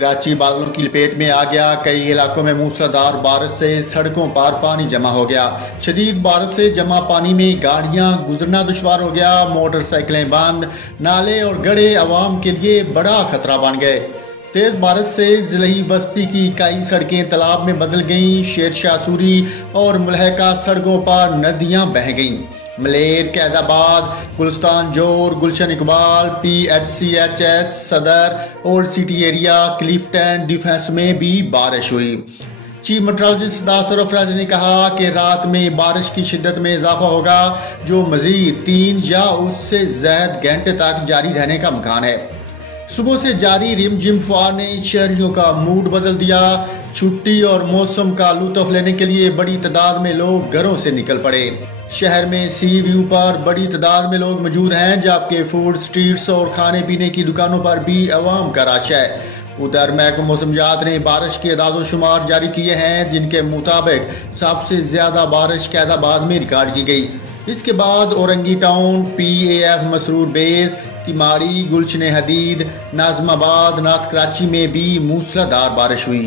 कराची बादलों की लपेट में आ गया। कई इलाकों में मूसलाधार बारिश से सड़कों पर पानी जमा हो गया। शदीद बारिश से जमा पानी में गाड़ियां गुजरना दुश्वार हो गया। मोटरसाइकिलें बंद, नाले और गड्ढे आवाम के लिए बड़ा खतरा बन गए। तेज बारिश से जिले बस्ती की कई सड़कें तालाब में बदल गईं। शेरशाह सूरी और मुलहका सड़कों पर नदियां बह गईं। मलेर, कैदाबाद, गुलिस्तान जोर, गुलशन इकबाल, PHCHS सदर, old city area, Clifton, defence में भी बारिश हुई। चीफ मेट्रोलॉजिस्ट दासर अफराज ने कहा कि रात में बारिश की शिद्दत में इजाफा होगा, जो मजीद 3 या उससे ज्यादा घंटे तक जारी रहने का इम्कान है। सुबह से जारी रिमझिम फुहार ने शहरियों का मूड बदल दिया। छुट्टी और मौसम का लुत्फ लेने के लिए बड़ी तादाद में लोग घरों से निकल पड़े। शहर में सी व्यू पर बड़ी तादाद में लोग मौजूद हैं, जबकि फूड स्ट्रीट्स और खाने पीने की दुकानों पर भी अवाम का रश है। उधर महकमा मौसमियात ने बारिश के अदाद शुमार जारी किए हैं, जिनके मुताबिक सबसे ज्यादा बारिश कैदाबाद में रिकॉर्ड की गई। इसके बाद Orangi town, PAF Masroor base, Keamari, Gulshan Hadeed, Nazimabad, north Karachi में भी मूसलाधार बारिश हुई।